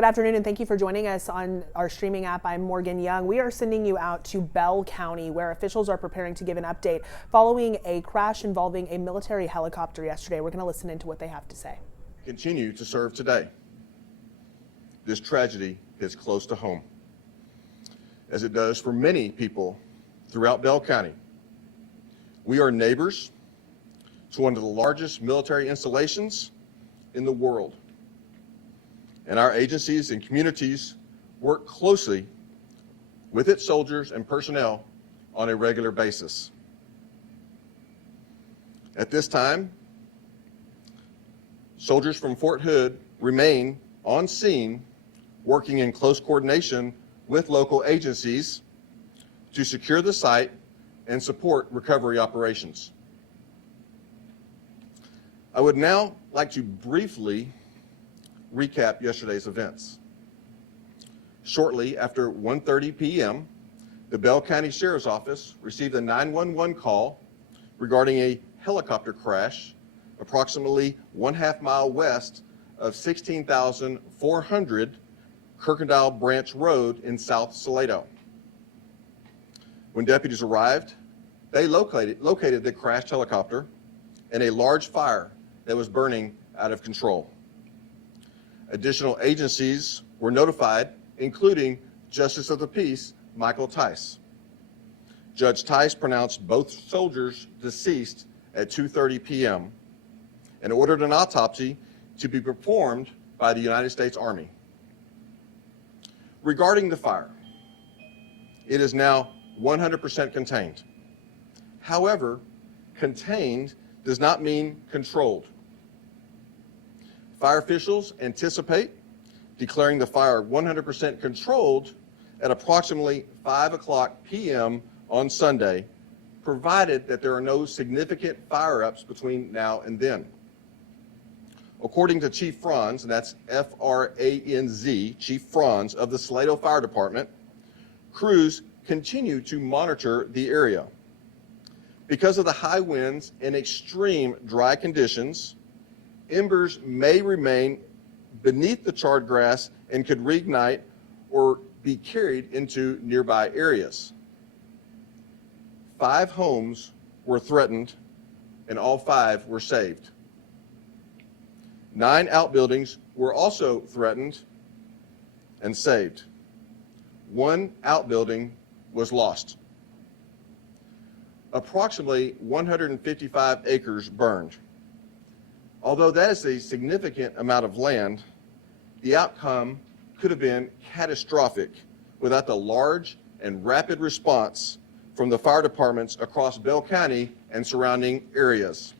Good afternoon, and thank you for joining us on our streaming app. I'm Morgan Young. We are sending you out to Bell County, where officials are preparing to give an update following a crash involving a military helicopter yesterday. We're going to listen into what they have to say. Continue to serve today. This tragedy is close to home, as it does for many people throughout Bell County. We are neighbors to one of the largest military installations in the world, and our agencies and communities work closely with its soldiers and personnel on a regular basis. At this time, soldiers from Fort Hood remain on scene, working in close coordination with local agencies to secure the site and support recovery operations. I would now like to briefly recap yesterday's events. Shortly after 1:30 p.m., the Bell County Sheriff's Office received a 911 call regarding a helicopter crash approximately 1/2 mile west of 16,400 Kirkendall Branch Road in South Salado. When deputies arrived, they located the crashed helicopter and a large fire that was burning out of control. Additional agencies were notified, including Justice of the Peace Michael Tice. Judge Tice pronounced both soldiers deceased at 2:30 p.m. and ordered an autopsy to be performed by the United States Army. Regarding the fire, it is now 100% contained. However, contained does not mean controlled. Fire officials anticipate declaring the fire 100% controlled at approximately 5:00 p.m. on Sunday, provided that there are no significant fire-ups between now and then. According to Chief Franz, and that's F-R-A-N-Z, Chief Franz of the Salado Fire Department, crews continue to monitor the area. Because of the high winds and extreme dry conditions, embers may remain beneath the charred grass and could reignite or be carried into nearby areas. 5 homes were threatened and all 5 were saved. 9 outbuildings were also threatened and saved. 1 outbuilding was lost. Approximately 155 acres burned. Although that is a significant amount of land, the outcome could have been catastrophic without the large and rapid response from the fire departments across Bell County and surrounding areas.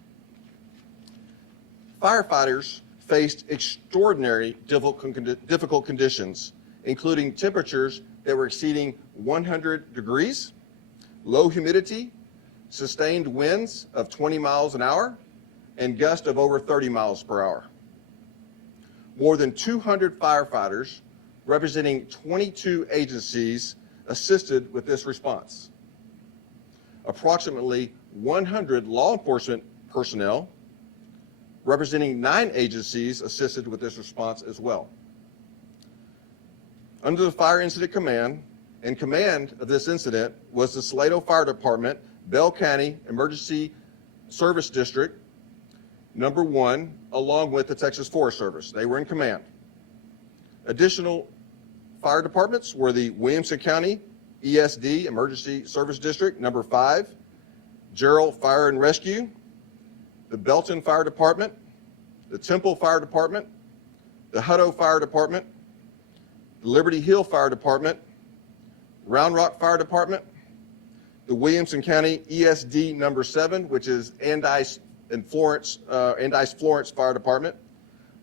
Firefighters faced extraordinary difficult conditions, including temperatures that were exceeding 100 degrees, low humidity, sustained winds of 20 miles an hour, and gusts of over 30 miles per hour. More than 200 firefighters representing 22 agencies assisted with this response. Approximately 100 law enforcement personnel representing 9 agencies assisted with this response as well. Under the Fire Incident Command, and command of this incident was the Salado Fire Department, Bell County Emergency Service District, Number 1, along with the Texas Forest Service. They were in command. Additional fire departments were the Williamson County ESD, Emergency Service District, Number 5, Gerald Fire and Rescue, the Belton Fire Department, the Temple Fire Department, the Hutto Fire Department, the Liberty Hill Fire Department, Round Rock Fire Department, the Williamson County ESD Number 7, which is Andice Florence Fire Department,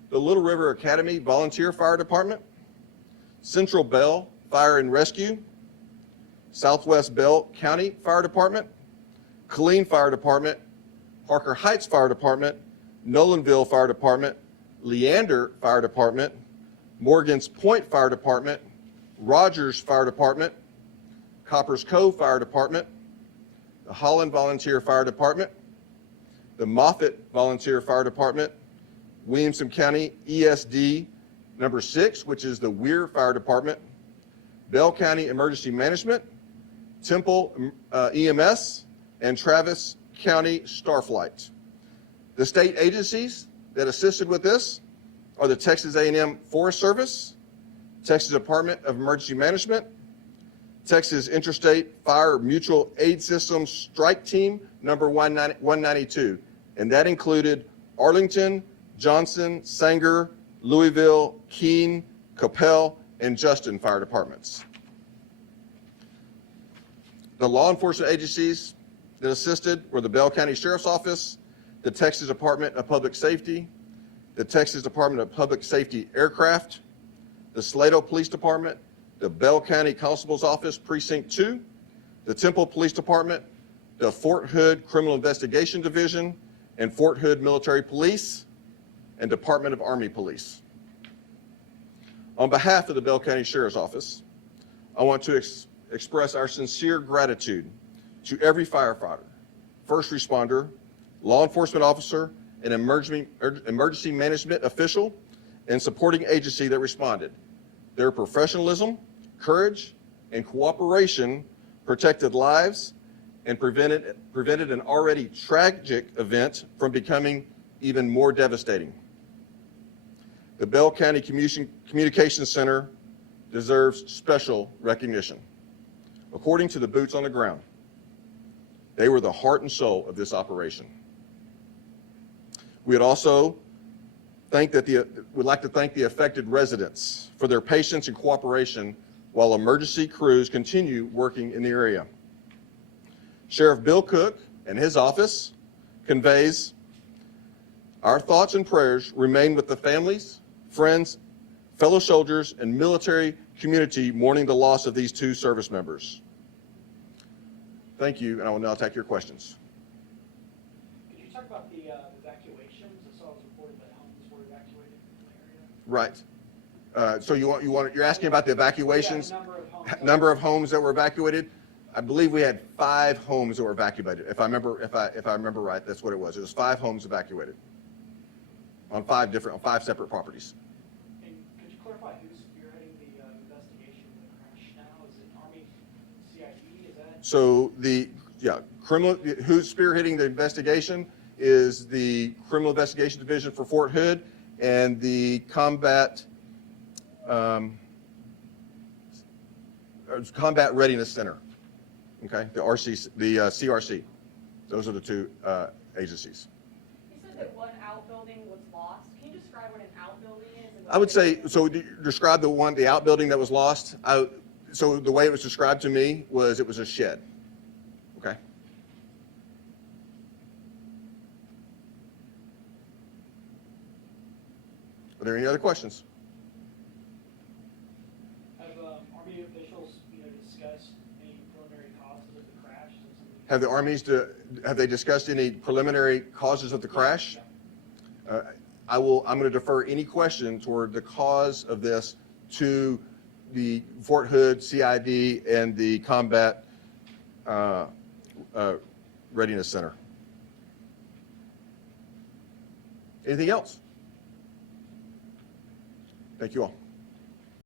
the Little River Academy Volunteer Fire Department, Central Bell Fire and Rescue, Southwest Bell County Fire Department, Killeen Fire Department, Parker Heights Fire Department, Nolanville Fire Department, Leander Fire Department, Morgan's Point Fire Department, Rogers Fire Department, Coppers Cove Fire Department, the Holland Volunteer Fire Department, the Moffett Volunteer Fire Department, Williamson County ESD Number 6, which is the Weir Fire Department, Bell County Emergency Management, Temple EMS, and Travis County Starflight. The state agencies that assisted with this are the Texas A&M Forest Service, Texas Department of Emergency Management, Texas Interstate Fire Mutual Aid System Strike Team number 192, and that included Arlington, Johnson, Sanger, Louisville, Keene, Capel, and Justin fire departments. The law enforcement agencies that assisted were the Bell County Sheriff's Office, the Texas Department of Public Safety, the Texas Department of Public Safety Aircraft, the Salado Police Department, the Bell County Constable's Office, Precinct 2, the Temple Police Department, the Fort Hood Criminal Investigation Division, and Fort Hood Military Police, and Department of Army Police. On behalf of the Bell County Sheriff's Office, I want to express our sincere gratitude to every firefighter, first responder, law enforcement officer, and emergency management official and supporting agency that responded. Their professionalism, courage, and cooperation protected lives and prevented an already tragic event from becoming even more devastating. The Bell County Communications Center deserves special recognition. According to the boots on the ground, they were the heart and soul of this operation. We'd also would like to thank the affected residents for their patience and cooperation while emergency crews continue working in the area. Sheriff Bill Cook and his office conveys our thoughts and prayers remain with the families, friends, fellow soldiers, and military community mourning the loss of these 2 service members. Thank you, and I will now take your questions. Could you talk about the evacuations? I saw it was reported that homes were evacuated from the area. Right. So you're asking about the evacuations? Yeah, the number of homes that were evacuated. I believe we had 5 homes that were evacuated. If I remember right, that's what it was. It was 5 homes evacuated on 5 separate properties. And could you clarify who's spearheading the investigation of the crash now? Is it Army, CID? Is that? So who's spearheading the investigation is the Criminal Investigation Division for Fort Hood and the Combat Readiness Center. Okay, the CRC. Those are the 2 agencies. You said that one outbuilding was lost. Can you describe what an outbuilding is? I would say, so describe the outbuilding that was lost. So the way it was described to me was it was a shed. Okay. Are there any other questions? Have Army officials, discussed any preliminary causes of the crash? Have they discussed any preliminary causes of the crash? I'm going to defer any question toward the cause of this to the Fort Hood CID and the Combat Readiness Center. Anything else? Thank you all.